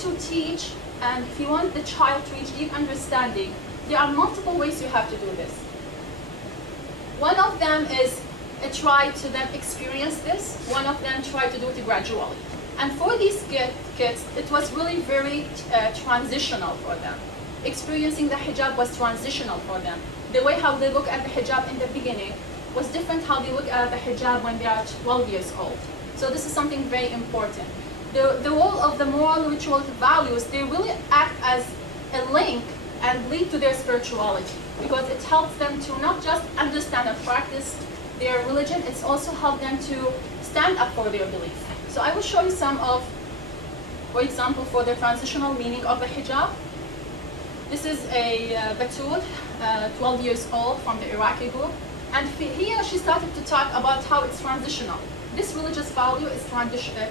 to teach, and if you want the child to reach deep understanding, there are multiple ways you have to do this. One of them is try to then experience this. One of them try to do it gradually. And for these kids, it was really very transitional for them. Experiencing the hijab was transitional for them. The way how they look at the hijab in the beginning was different how they look at the hijab when they are 12 years old. So this is something very important. The role of the moral ritual values, they really act as a link and lead to their spirituality, because it helps them to not just understand and practice their religion, it's also helped them to stand up for their beliefs. So I will show you some of, for example, for the transitional meaning of the hijab. This is a Batul, 12 years old, from the Iraqi group. And here she started to talk about how it's transitional. This religious value is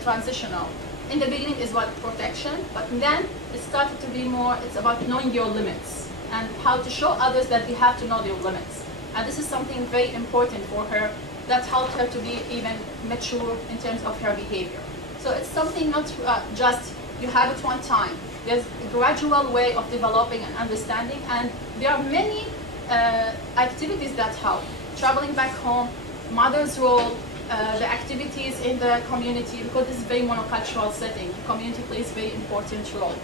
transitional. In the beginning is about protection, but then it started to be more, it's about knowing your limits and how to show others that you have to know your limits. And this is something very important for her that helped her to be even mature in terms of her behavior. So it's something not just you have it one time. There's a gradual way of developing and understanding, and there are many activities that help. Traveling back home, mother's role, the activities in the community, because this is a very monocultural setting. The community plays a very important role.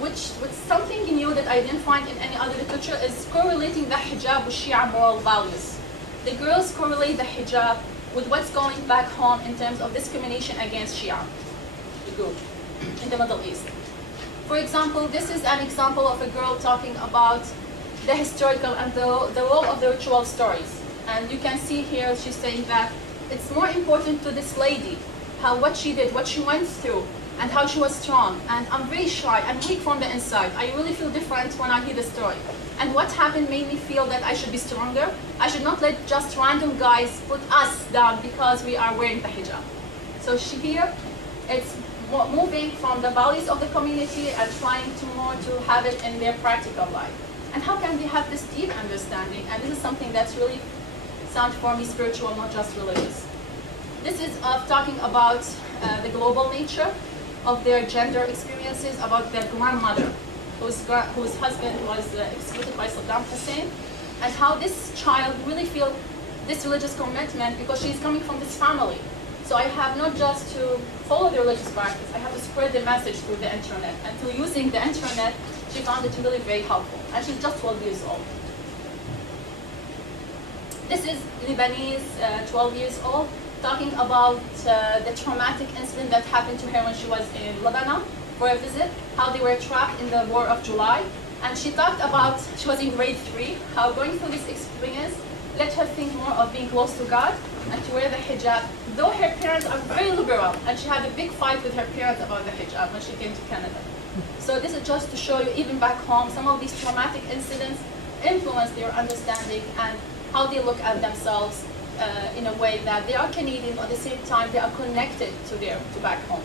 Which something new that I didn't find in any other literature is correlating the hijab with Shia moral values. The girls correlate the hijab with what's going back home in terms of discrimination against Shia, the group in the Middle East. For example, this is an example of a girl talking about the historical and the role of the ritual stories. And you can see here she's saying that it's more important to this lady, what she did, what she went through, and how she was strong. And I'm very shy, I'm weak from the inside. I really feel different when I hear the story. And what happened made me feel that I should be stronger. I should not let just random guys put us down because we are wearing the hijab. So here, it's moving from the values of the community and trying to more to have it in their practical life. And how can they have this deep understanding? And this is something that's really sounds for me spiritual, not just religious. This is talking about the global nature of their gender experiences, about their grandmother, whose husband was executed by Saddam Hussein, and how this child really feels this religious commitment because she's coming from this family. So I have not just to follow the religious practice, I have to spread the message through the internet. And through using the internet, she found it really very helpful. And she's just 12 years old. This is Lebanese, 12 years old, talking about the traumatic incident that happened to her when she was in Lebanon for a visit, how they were trapped in the War of July. And she talked about, she was in grade 3, how going through this experience let her think more of being close to God and to wear the hijab, though her parents are very liberal, and she had a big fight with her parents about the hijab when she came to Canada. So this is just to show you, even back home, some of these traumatic incidents influence their understanding and how they look at themselves in a way that they are Canadian, but at the same time they are connected to back home.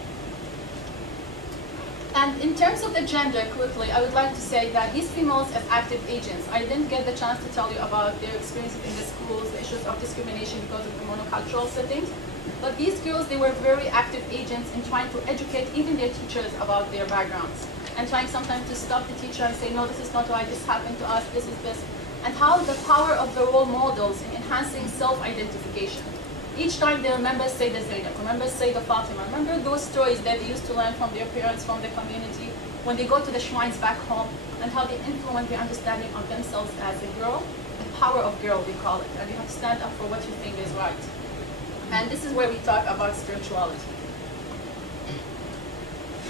And in terms of the gender, quickly, I would like to say that these females as active agents, I didn't get the chance to tell you about their experiences in the schools, the issues of discrimination because of the monocultural settings. But these girls, they were very active agents in trying to educate even their teachers about their backgrounds, and trying sometimes to stop the teacher and say, no, this is not right, this happened to us, this is this. And how the power of the role models in enhancing self-identification. Each time they remember Sayyidah Zainab, remember Sayyidah Fatima, remember those stories that they used to learn from their parents, from the community, when they go to the shrines back home, and how they influence their understanding of themselves as a girl, the power of girl, we call it, and you have to stand up for what you think is right. And this is where we talk about spirituality.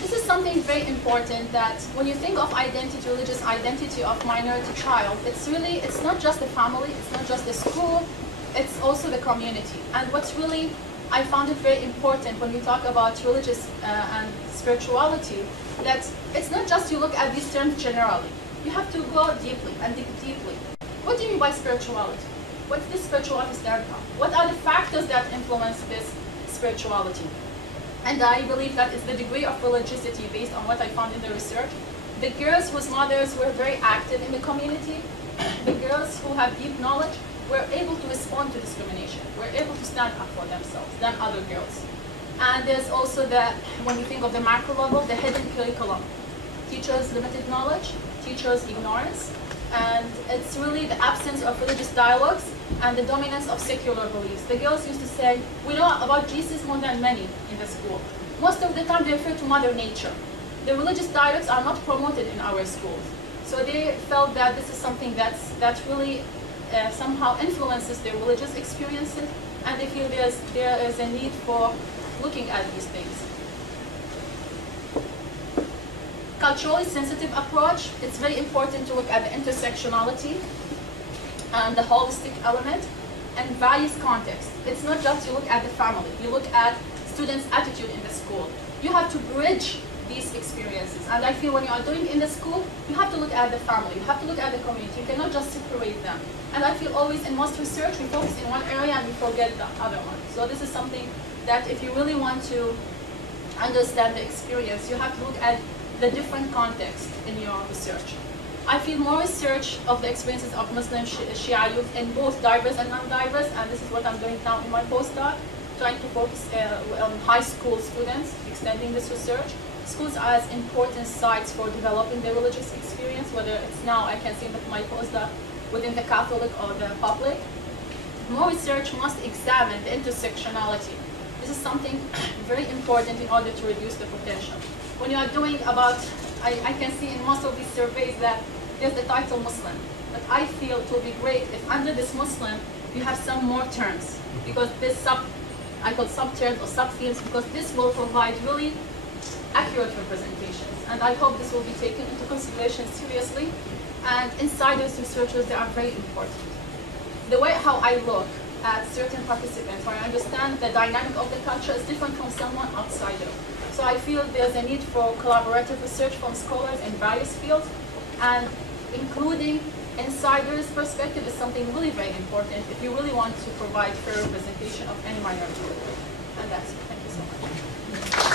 This is something very important, that when you think of identity, religious identity of minority child, it's not just the family, it's not just the school, it's also the community. And what's really, I found it very important when we talk about religious and spirituality, that it's not just you look at these terms generally. You have to go deeply and dig deeply. What do you mean by spirituality? What does spirituality stand for? What are the factors that influence this spirituality? And I believe that it's the degree of religiosity based on what I found in the research. The girls whose mothers were very active in the community, the girls who have deep knowledge, were able to respond to discrimination, were able to stand up for themselves than other girls. And there's also when you think of the macro level, the hidden curriculum. Teachers' limited knowledge, teachers' ignorance, and it's really the absence of religious dialogues and the dominance of secular beliefs. The girls used to say, we know about Jesus more than many in the school. Most of the time they refer to Mother Nature. The religious dialogues are not promoted in our schools. So they felt that this is something that really somehow influences their religious experiences, and they feel there is a need for looking at these things. Culturally sensitive approach, it's very important to look at the intersectionality and the holistic element and various contexts. It's not just you look at the family, you look at students' attitude in the school. You have to bridge these experiences, and I feel when you are doing in the school, you have to look at the family, you have to look at the community, you cannot just separate them. And I feel always in most research, we focus in one area and we forget the other one. So this is something that if you really want to understand the experience, you have to look at the different contexts in your research. I feel more research of the experiences of Muslim Shia youth in both diverse and non-diverse, and this is what I'm doing now in my postdoc, trying to focus on high school students, extending this research. Schools are as important sites for developing the religious experience, whether it's now, I can see in my postdoc, within the Catholic or the public. More research must examine the intersectionality. This is something very important in order to reduce the potential. When you are doing about, I can see in most of these surveys that there's the title Muslim, but I feel it will be great if under this Muslim you have some more terms, because this I call sub-terms or sub-themes, because this will provide really accurate representations, and I hope this will be taken into consideration seriously. And insiders researchers, they are very important. The way how I look at certain participants, or I understand the dynamic of the culture, is different from someone outsider. So I feel there's a need for collaborative research from scholars in various fields, and including insiders' perspective is something really very important if you really want to provide fair representation of any minority. And that's it. Thank you so much.